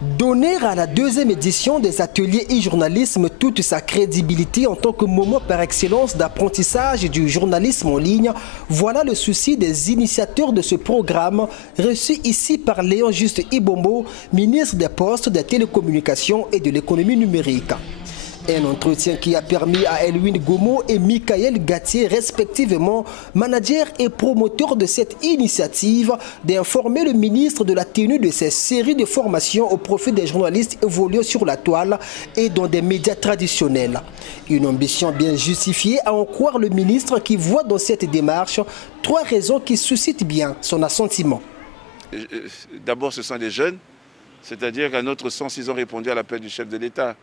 Donner à la deuxième édition des ateliers e-journalisme toute sa crédibilité en tant que moment par excellence d'apprentissage du journalisme en ligne, voilà le souci des initiateurs de ce programme, reçu ici par Léon Juste Ibombo, ministre des Postes, des Télécommunications et de l'économie numérique. Un entretien qui a permis à Elwin Gomo et Michael Gatier, respectivement managers et promoteurs de cette initiative, d'informer le ministre de la tenue de ces séries de formations au profit des journalistes évoluant sur la toile et dans des médias traditionnels. Une ambition bien justifiée à en croire le ministre qui voit dans cette démarche trois raisons qui suscitent bien son assentiment. D'abord, ce sont des jeunes, c'est-à-dire qu'à notre sens, ils ont répondu à l'appel du chef de l'État,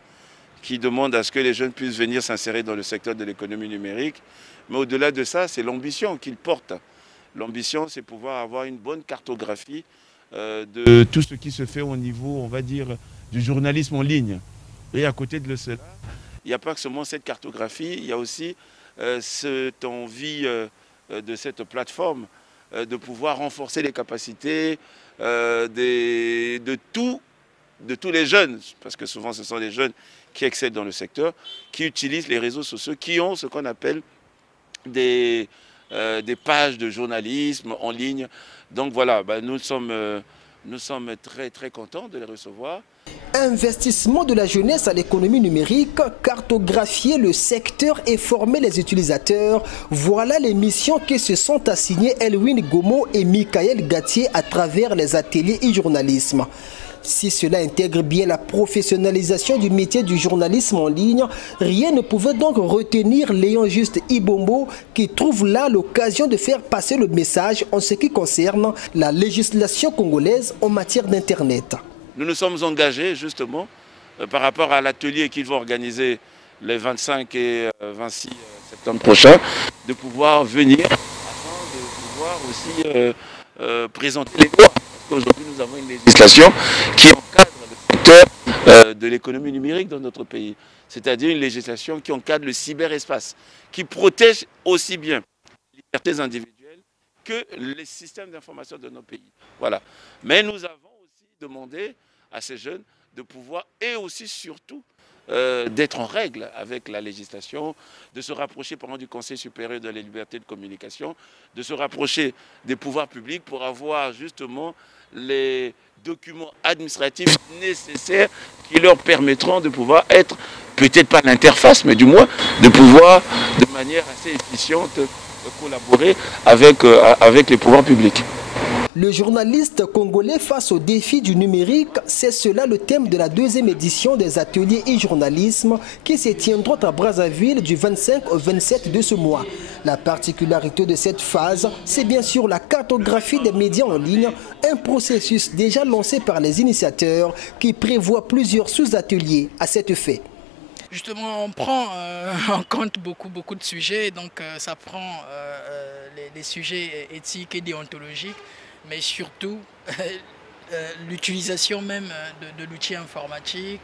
qui demande à ce que les jeunes puissent venir s'insérer dans le secteur de l'économie numérique. Mais au-delà de ça, c'est l'ambition qu'ils portent. L'ambition, c'est pouvoir avoir une bonne cartographie de tout ce qui se fait au niveau, on va dire, du journalisme en ligne. Et à côté de cela, il n'y a pas que seulement cette cartographie, il y a aussi cette envie de cette plateforme de pouvoir renforcer les capacités de tous les jeunes, parce que souvent ce sont des jeunes qui excellent dans le secteur, qui utilisent les réseaux sociaux, qui ont ce qu'on appelle des pages de journalisme en ligne. Donc voilà, nous sommes très très contents de les recevoir. Investissement de la jeunesse à l'économie numérique, cartographier le secteur et former les utilisateurs, voilà les missions qui se sont assignées Elwin Gomo et Michael Gatier à travers les ateliers e-journalisme. Si cela intègre bien la professionnalisation du métier du journalisme en ligne, rien ne pouvait donc retenir Léon Juste Ibombo qui trouve là l'occasion de faire passer le message en ce qui concerne la législation congolaise en matière d'Internet. Nous nous sommes engagés justement par rapport à l'atelier qu'ils vont organiser les 25 et 26 septembre prochain, de pouvoir venir afin de pouvoir aussi présenter les lois. Aujourd'hui, nous avons une législation qui encadre le secteur de l'économie numérique dans notre pays. C'est-à-dire une législation qui encadre le cyberespace, qui protège aussi bien les libertés individuelles que les systèmes d'information de nos pays. Voilà. Mais nous avons aussi demandé à ces jeunes de pouvoir, et aussi surtout, d'être en règle avec la législation, de se rapprocher par exemple du Conseil supérieur de la liberté de communication, de se rapprocher des pouvoirs publics pour avoir justement les documents administratifs nécessaires qui leur permettront de pouvoir être, peut-être pas l'interface, mais du moins de pouvoir de manière assez efficiente collaborer avec les pouvoirs publics. Le journaliste congolais face au défi du numérique, c'est cela le thème de la deuxième édition des ateliers e-journalisme qui se tiendront à Brazzaville du 25 au 27 de ce mois. La particularité de cette phase, c'est bien sûr la cartographie des médias en ligne, un processus déjà lancé par les initiateurs qui prévoit plusieurs sous-ateliers à cet effet. Justement, on prend en compte beaucoup de sujets, donc ça prend les sujets éthiques et déontologiques, mais surtout l'utilisation même de l'outil informatique,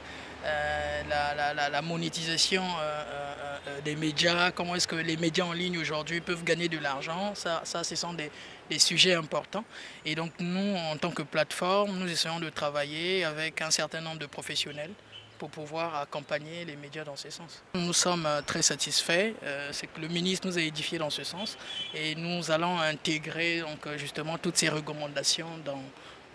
la monétisation des médias, comment est-ce que les médias en ligne aujourd'hui peuvent gagner de l'argent, ça ce sont des sujets importants. Et donc nous, en tant que plateforme, nous essayons de travailler avec un certain nombre de professionnels pour pouvoir accompagner les médias dans ce sens. Nous sommes très satisfaits, c'est que le ministre nous a édifiés dans ce sens et nous allons intégrer donc, justement toutes ces recommandations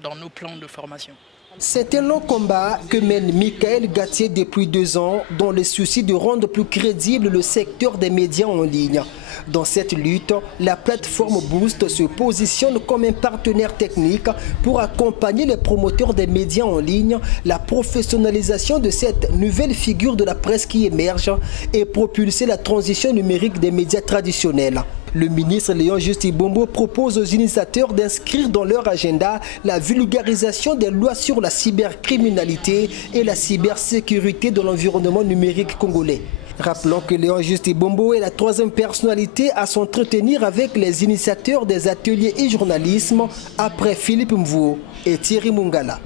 dans nos plans de formation. C'est un long combat que mène Michael Gatier depuis 2 ans dans le souci de rendre plus crédible le secteur des médias en ligne. Dans cette lutte, la plateforme Boost se positionne comme un partenaire technique pour accompagner les promoteurs des médias en ligne, la professionnalisation de cette nouvelle figure de la presse qui émerge et propulser la transition numérique des médias traditionnels. Le ministre Léon Juste Ibombo propose aux initiateurs d'inscrire dans leur agenda la vulgarisation des lois sur la cybercriminalité et la cybersécurité dans l'environnement numérique congolais. Rappelons que Léon Juste Ibombo est la 3e personnalité à s'entretenir avec les initiateurs des ateliers e-journalisme après Philippe Mvou et Thierry Mungala.